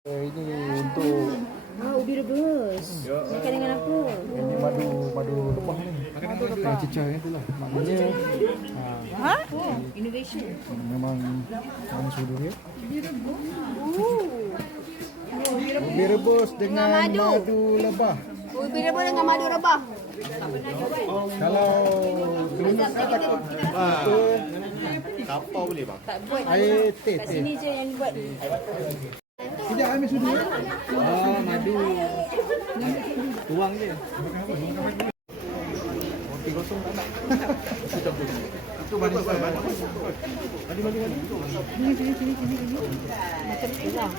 Ini untuk ubi rebus. Makan dengan apa? ini madu lebah ni. Madu lebah. Cecah yang itulah. Maknanya Innovation. memang sudu dia. Ubi rebus dengan madu lebah. Ubi rebus dengan madu rebah. Kalau Kapau boleh bang? Tak buat. air teh. Kat sini je yang buat. Tidak ambil sudu. Madu. Tuang je. Roti kosong tak nak. Itu manis. Mari. Sini. Macam tu lah.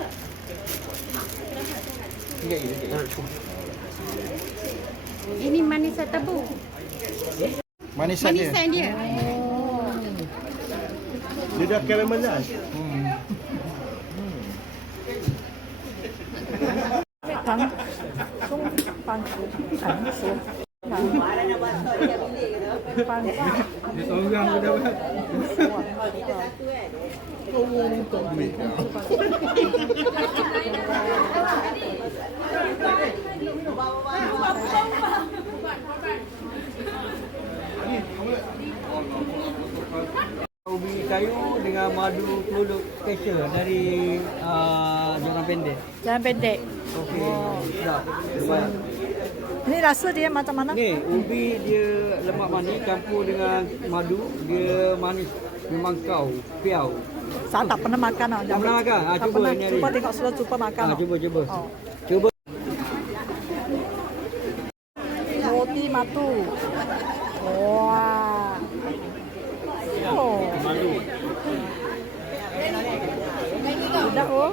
Ini manisan tebu. Manisan dia. Manisan dia. Dia dah caramelize. Dia seorang pun dapat. Ubi kayu dengan madu keluluk special dari Jangan Pendek. Jangan pendek. Okey. Sedap. Lepas Ini rasa dia macam mana? ni ubi dia lemak manis campur dengan madu, dia manis. Memang kau piau. Saya tak pernah makan. Tak pernah makan? Tak Cuba pernah. ini hari. Cuba tengok sudah cuba makan. Cuba. Oh. Cuba. Roti matu. Wah. Oh. Madu. Sudah oh.